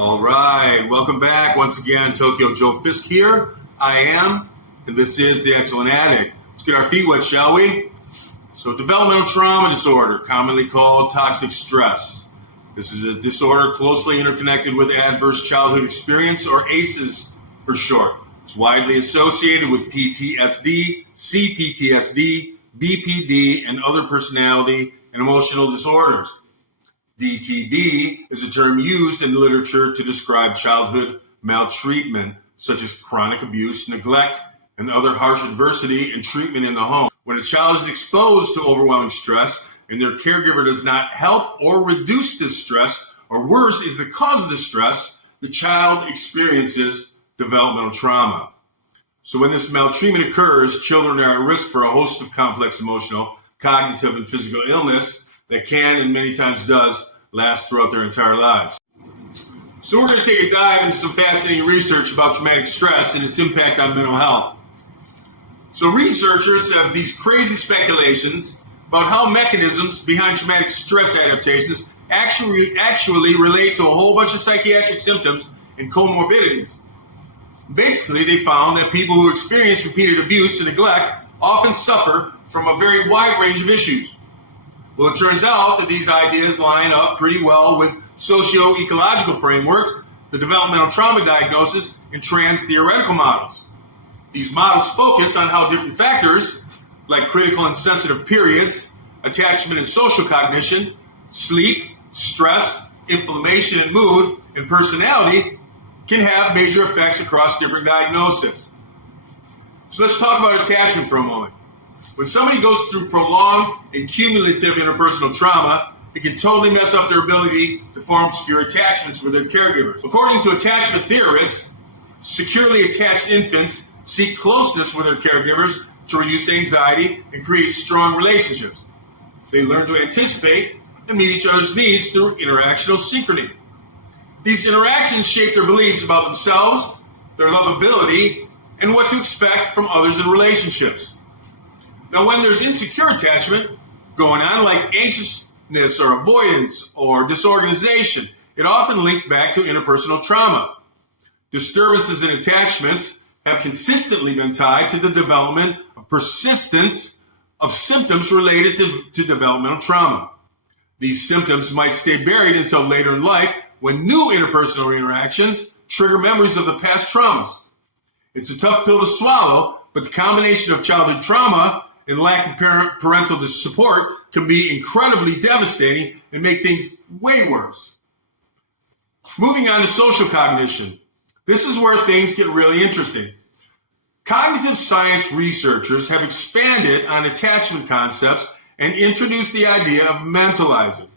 All right, welcome back once again. Tokyo Joe Fisk here. I am, and this is The Excellent Addict. Let's get our feet wet, shall we? So, developmental trauma disorder, commonly called toxic stress. This is a disorder closely interconnected with adverse childhood experience, or ACEs for short. It's widely associated with PTSD, CPTSD, BPD, and other personality and emotional disorders. DTD is a term used in the literature to describe childhood maltreatment, such as chronic abuse, neglect, and other harsh adversity and treatment in the home. When a child is exposed to overwhelming stress and their caregiver does not help or reduce this stress, or worse, is the cause of the stress, the child experiences developmental trauma. So when this maltreatment occurs, children are at risk for a host of complex emotional, cognitive, and physical illness that can, and many times does, last throughout their entire lives. So we're going to take a dive into some fascinating research about traumatic stress and its impact on mental health. So researchers have these crazy speculations about how mechanisms behind traumatic stress adaptations actually relate to a whole bunch of psychiatric symptoms and comorbidities. Basically, they found that people who experience repeated abuse and neglect often suffer from a very wide range of issues. Well, it turns out that these ideas line up pretty well with socio-ecological frameworks, the developmental trauma diagnosis, and trans-theoretical models. These models focus on how different factors, like critical and sensitive periods, attachment and social cognition, sleep, stress, inflammation and mood, and personality, can have major effects across different diagnoses. So let's talk about attachment for a moment. When somebody goes through prolonged and cumulative interpersonal trauma, it can totally mess up their ability to form secure attachments with their caregivers. According to attachment theorists, securely attached infants seek closeness with their caregivers to reduce anxiety and create strong relationships. They learn to anticipate and meet each other's needs through interactional synchrony. These interactions shape their beliefs about themselves, their lovability, and what to expect from others in relationships. Now, when there's insecure attachment going on, like anxiousness or avoidance or disorganization, it often links back to interpersonal trauma. Disturbances in attachments have consistently been tied to the development of persistence of symptoms related to developmental trauma. These symptoms might stay buried until later in life when new interpersonal interactions trigger memories of the past traumas. It's a tough pill to swallow, but the combination of childhood trauma and lack of parental support can be incredibly devastating and make things way worse. Moving on to social cognition. This is where things get really interesting. Cognitive science researchers have expanded on attachment concepts and introduced the idea of mentalizing.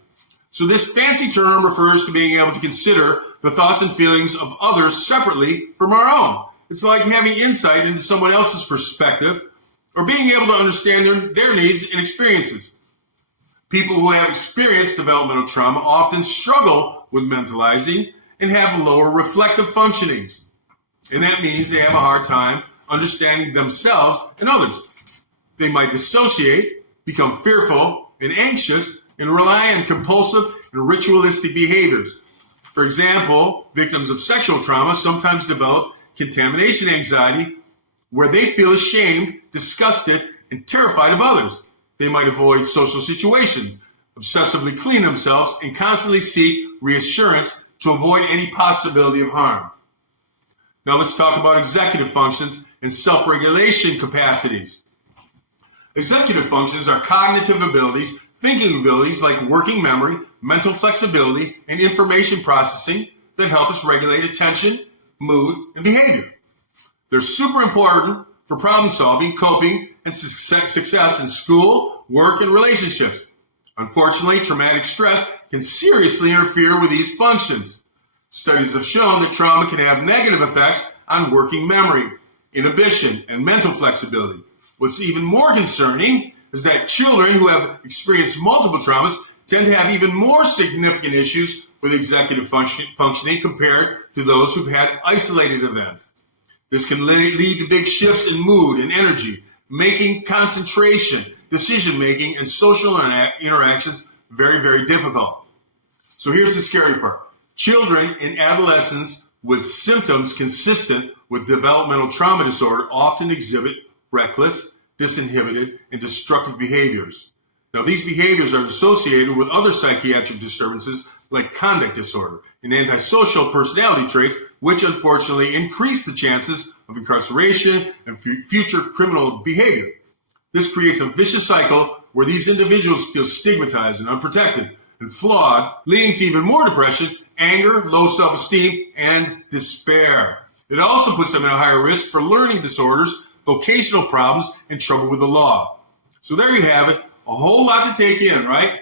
So this fancy term refers to being able to consider the thoughts and feelings of others separately from our own. It's like having insight into someone else's perspective, or being able to understand their needs and experiences. People who have experienced developmental trauma often struggle with mentalizing and have lower reflective functionings. And that means they have a hard time understanding themselves and others. They might dissociate, become fearful and anxious, and rely on compulsive and ritualistic behaviors. For example, victims of sexual trauma sometimes develop contamination anxiety, where they feel ashamed, disgusted, and terrified of others. They might avoid social situations, obsessively clean themselves, and constantly seek reassurance to avoid any possibility of harm. Now let's talk about executive functions and self-regulation capacities. Executive functions are cognitive abilities, thinking abilities like working memory, mental flexibility, and information processing that help us regulate attention, mood, and behavior. They're super important for problem solving, coping, and success in school, work, and relationships. Unfortunately, traumatic stress can seriously interfere with these functions. Studies have shown that trauma can have negative effects on working memory, inhibition, and mental flexibility. What's even more concerning is that children who have experienced multiple traumas tend to have even more significant issues with executive functioning compared to those who've had isolated events. This can lead to big shifts in mood and energy, making concentration, decision-making, and social interactions very, very difficult. So here's the scary part. Children and adolescents with symptoms consistent with developmental trauma disorder often exhibit reckless, disinhibited, and destructive behaviors. Now, these behaviors are associated with other psychiatric disturbances like conduct disorder and antisocial personality traits, which unfortunately increase the chances of incarceration and future criminal behavior. This creates a vicious cycle where these individuals feel stigmatized and unprotected and flawed, leading to even more depression, anger, low self-esteem, and despair. It also puts them at a higher risk for learning disorders, vocational problems, and trouble with the law. So there you have it, a whole lot to take in, right?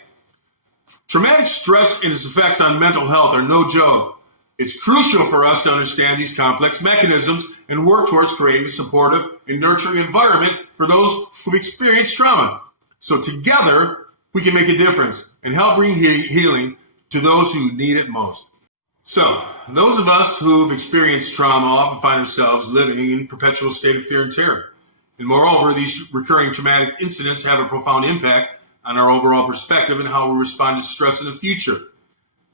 Traumatic stress and its effects on mental health are no joke. It's crucial for us to understand these complex mechanisms and work towards creating a supportive and nurturing environment for those who've experienced trauma. So together, we can make a difference and help bring healing to those who need it most. So, those of us who've experienced trauma often find ourselves living in a perpetual state of fear and terror. And moreover, these recurring traumatic incidents have a profound impact on our overall perspective and how we respond to stress in the future.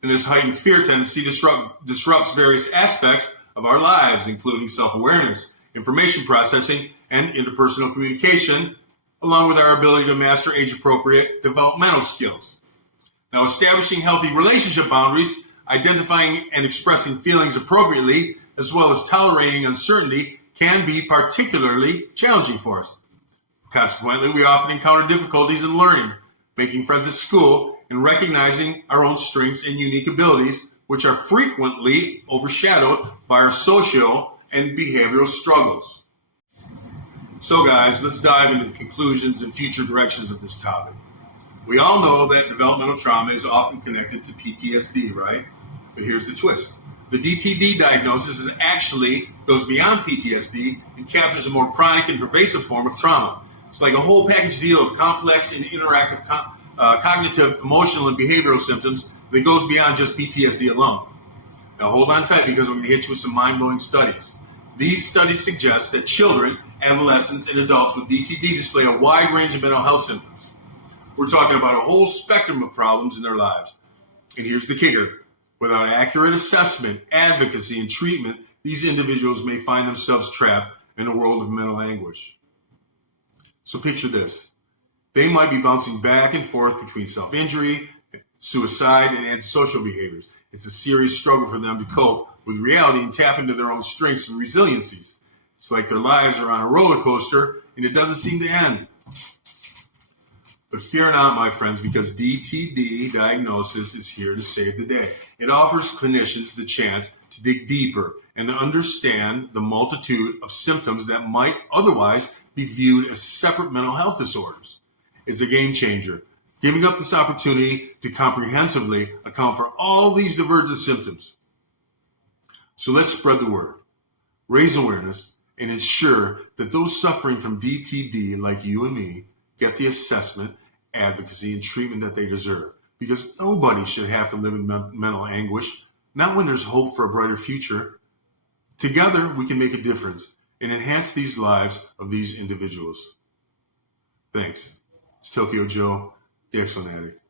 And this heightened fear tendency disrupts various aspects of our lives, including self-awareness, information processing, and interpersonal communication, along with our ability to master age-appropriate developmental skills. Now, establishing healthy relationship boundaries, identifying and expressing feelings appropriately, as well as tolerating uncertainty, can be particularly challenging for us. Consequently, we often encounter difficulties in learning, making friends at school, and recognizing our own strengths and unique abilities, which are frequently overshadowed by our social and behavioral struggles. So guys, let's dive into the conclusions and future directions of this topic. We all know that developmental trauma is often connected to PTSD, right? But here's the twist. The DTD diagnosis actually goes beyond PTSD and captures a more chronic and pervasive form of trauma. It's like a whole package deal of complex and interactive cognitive, emotional, and behavioral symptoms that goes beyond just PTSD alone. Now hold on tight because we're going to hit you with some mind-blowing studies. These studies suggest that children, adolescents, and adults with DTD display a wide range of mental health symptoms. We're talking about a whole spectrum of problems in their lives. And here's the kicker. Without accurate assessment, advocacy, and treatment, these individuals may find themselves trapped in a world of mental anguish. So picture this. They might be bouncing back and forth between self-injury, suicide, and antisocial behaviors. It's a serious struggle for them to cope with reality and tap into their own strengths and resiliencies. It's like their lives are on a roller coaster and it doesn't seem to end. But fear not, my friends, because DTD diagnosis is here to save the day. It offers clinicians the chance to dig deeper and to understand the multitude of symptoms that might otherwise be viewed as separate mental health disorders. It's a game changer, giving up this opportunity to comprehensively account for all these divergent symptoms. So let's spread the word, raise awareness, and ensure that those suffering from DTD, like you and me, get the assessment, advocacy, and treatment that they deserve. Because nobody should have to live in mental anguish, not when there's hope for a brighter future. Together, we can make a difference and enhance these lives of these individuals. Thanks. It's Tokyo Joe, the Excellent Addict.